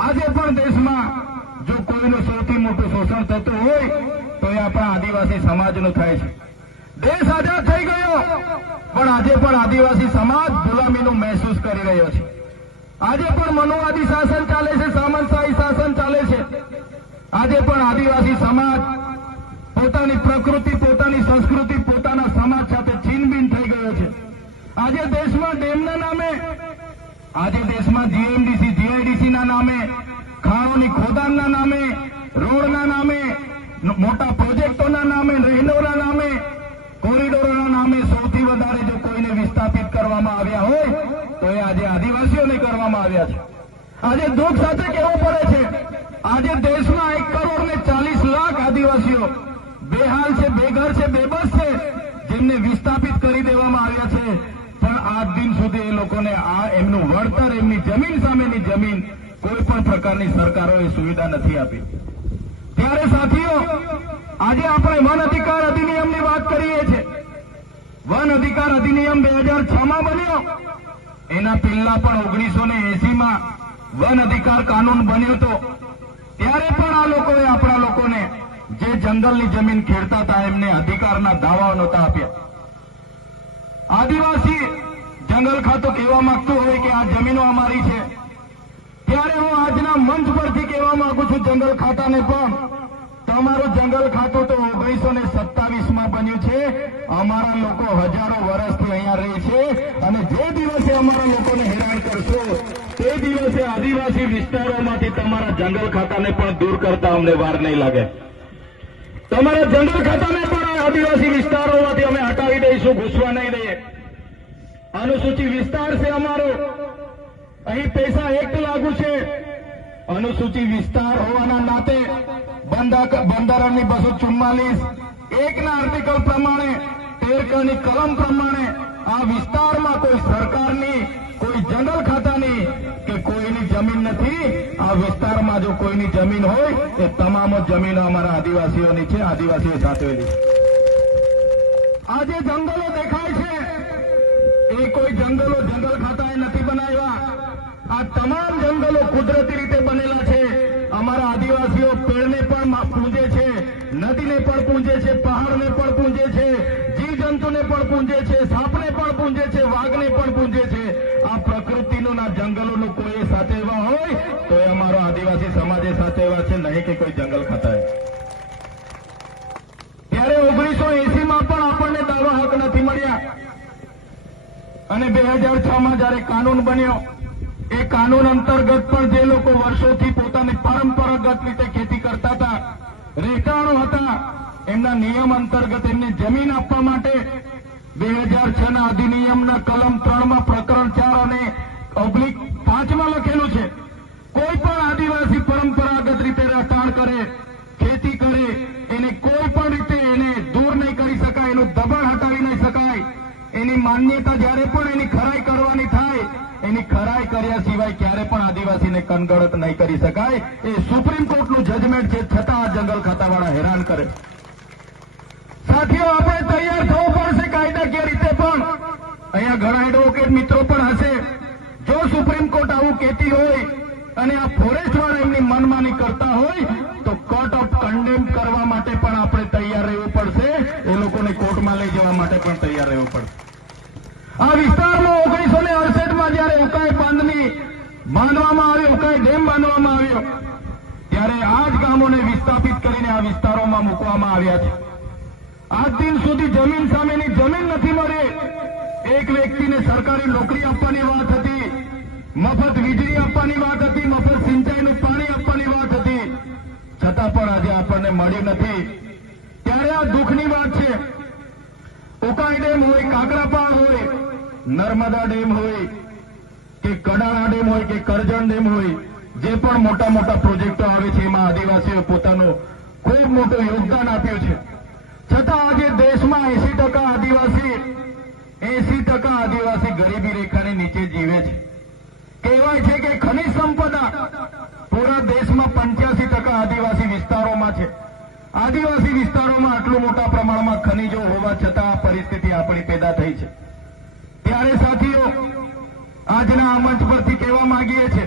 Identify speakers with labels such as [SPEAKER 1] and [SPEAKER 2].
[SPEAKER 1] આજે પણ દેશમાં જો કોઈનું સૌથી મોટું શોષણ થતું હોય, તો એ આપણા આદિવાસી સમાજનું થાય છે. દેશ આઝાદ થઈ ગયો, પણ આજે પણ આદિવાસી સમાજ ગુલામીનું મહેસૂસ કરી રહ્યો છે. આજે પણ મનુવાદી શાસન ચાલે છે, સામંતશાહી શાસન ચાલે છે. આજે પણ આદિવાસી સમાજ પોતાની પ્રકૃતિ, પોતાની સંસ્કૃતિ, પોતાના સમાજ સાથે છીનબીન થઈ ગયો છે. આજે દેશમાં ડેમના નામે, આજે દેશમાં જીએમડીસી ખાણોની ખોદાણના નામે, રોડના નામે, મોટા પ્રોજેક્ટોના નામે રહેણોના નામે, કોરિડોરોના નામે સૌથી વધારે જો કોઈને વિસ્થાપિત કરવામાં આવ્યા હોય, તો એ આજે આદિવાસીઓને કરવામાં આવ્યા છે. આજે દુઃખ સાથે કહેવું પડે છે, આજે દેશમાં એક કરોડ ને ચાલીસ લાખ આદિવાસીઓ બેહાલ છે, બેઘર છે, બેબસ છે, જેમને વિસ્થાપિત કરી દેવામાં આવ્યા છે. પણ આજ દિન સુધી એ લોકોને આ એમનું વળતર, એમની જમીન સામેની જમીન કોઈ પણ પ્રકારની સરકારોએ સુવિધા નથી આપી. ત્યારે સાથીઓ, આજે આપણે વન અધિકાર અધિનિયમની વાત કરીએ છીએ. વન અધિકાર અધિનિયમ બે હજાર છ માં બન્યો. એના પહેલા પણ ઓગણીસો ને એસી વન અધિકાર કાનૂન બન્યો હતો ત્યારે પણ આ લોકોએ આપણા લોકોને જે જંગલની જમીન ખેડતા હતા, એમને અધિકારના દાવાઓ નહોતા આપ્યા. આદિવાસી જંગલ ખાતું કહેવા માંગતું હોય કે આ જમીનો અમારી છે. ત્યારે હું આજના મંચ પરથી કહેવા માંગુ છું, જંગલ ખાતાને પણ. તમારું જંગલ ખાતું તો ઓગણીસો ને સત્તાવીસમાં બન્યું છે. અમારા લોકો હજારો વર્ષથી અહીંયા રહે છે અને જે દિવસે અમારા લોકોને હેરાન કરશો, તે દિવસે આદિવાસી વિસ્તારોમાંથી તમારા જંગલ ખાતાને પણ દૂર કરતા અમને વાર નહીં લાગે. તમારા જંગલ ખાતાને પણ આદિવાસી વિસ્તારોમાંથી અમે હટાવી દઈશું, ઘૂસવા નહીં દઈએ. અનુસૂચિત વિસ્તાર છે અમારો. અહીં પૈસા એક લાગુ છે. અનુસૂચિત વિસ્તાર હોવાના નાતે બંધારણની બસો ચુમ્માલીસ, એકના આર્ટિકલ પ્રમાણે તેરકાની કલમ પ્રમાણે આ વિસ્તારમાં કોઈ સરકારની, કોઈ જંગલ ખાતાની કે કોઈની જમીન નથી. આ વિસ્તારમાં જો કોઈની જમીન હોય, એ તમામ જમીન અમારા આદિવાસીઓની છે, આદિવાસીઓ સાચવેલી આજે જંગલો દેખાય છે. એ કોઈ જંગલો જંગલ ખાતાએ નથી બનાવ્યા. આ તમામ જંગલો કુદરતી રીતે બનેલા છે. અમારા આદિવાસીઓ પેડને પણ પૂંજે છે, નદીને પણ પૂંજે છે, પહાડને પણ પૂંજે છે, જીવજંતુને પણ પૂંજે છે, સાપને પણ પૂંજે છે, વાઘને પણ પૂંજે છે. આ પ્રકૃતિનું ના જંગલોનું કોઈ સાચવવા હોય તો એ અમારો આદિવાસી સમાજે સાચવવા છે, નહીં કે કોઈ જંગલ ખતાય. ત્યારે ઓગણીસો એસી માં પણ આપણને દાવા હક નથી મળ્યા. અને બે હજાર છ માં જયારે કાનૂન બન્યો એ કાનૂન અંતર્ગત પણ જે લોકો વર્ષોથી પોતાની પરંપરાગત રીતે ખેતી કરતા હતા રેકાણો હતા, એમના નિયમ અંતર્ગત એમને જમીન આપવા માટે બે હજાર છ ના અધિનિયમના કલમ ત્રણમાં પ્રકરણ ચાર અને ઓબ્લિક પાંચમાં લખેલું છે, કોઈ પણ આદિવાસી પરંપરાગત રીતે રહેઠાણ કરે, ખેતી કરે, એને કોઈ પણ રીતે એને દૂર નહીં કરી શકાય, એનું દબાણ હટાવી નહીં શકાય, એની માન્યતા જ્યારે પણ એની ખરાઈ કરવાની થાય એની ખરાઈ કર્યા સિવાય ક્યારે પણ આદિવાસીને કનગડત નહીં કરી શકાય. એ સુપ્રીમ કોર્ટનું જજમેન્ટ છે, છતાં આ જંગલ ખાતાવાળા હેરાન કરે. સાથીઓ, આપણે તૈયાર થવું પડશે કાયદાકીય રીતે પણ. અહીંયા ઘણા એડવોકેટ મિત્રો પણ હશે. જો સુપ્રીમ કોર્ટ આવું કહેતી હોય અને આ ફોરેસ્ટ વાળા એમની મનમાની કરતા હોય, તો કોર્ટ ઓફ કન્ડેમ કરવા માટે પણ આપણે તૈયાર રહેવું પડશે. એ લોકોને કોર્ટમાં લઈ જવા માટે પણ તૈયાર રહેવું પડશે. આ વિસ્તારમાં ઓગણીસો ને અડસઠમાં જયારે ઉકાઈ બાંધની બાંધવામાં આવ્યો, કઈ ડેમ બાંધવામાં આવ્યો? ત્યારે આ જ ગામોને વિસ્થાપિત કરીને આ વિસ્તારોમાં મૂકવામાં આવ્યા છે. આજ દિન સુધી જમીન સામેની જમીન નથી મળી. એક વ્યક્તિને સરકારી નોકરી આપવાની વાત હતી, મફત વીજળી આપવાની વાત હતી, મફત સિંચાઈનું પાણી આપવાની વાત હતી. છતાં પણ આજે આપણને મળ્યું નથી. ત્યારે આ દુઃખની વાત છે. ઉકાઈ ડેમ હોય કાકરાપાળ હોય, નર્મદા ડેમ હોય કે કડાણા ડેમ હોય કે કરજણ ડેમ હોય, જે પણ મોટા મોટા પ્રોજેક્ટો આવે છે, એમાં આદિવાસીઓ પોતાનું ખૂબ મોટું યોગદાન આપ્યું છે. છતાં આજે દેશમાં એસી ટકા આદિવાસી, એસી ટકા આદિવાસી ગરીબી રેખાની નીચે જીવે છે. કહેવાય છે કે ખનિજ સંપદા પૂરા દેશમાં પંચ્યાસી ટકા આદિવાસી વિસ્તારોમાં છે. આદિવાસી વિસ્તારોમાં આટલું મોટા પ્રમાણમાં ખનિજો હોવા છતાં આ પરિસ્થિતિ આપણી પેદા થઈ છે. ત્યારે સાથીઓ આજના આ મંચ પરથી કહેવા માંગીએ છીએ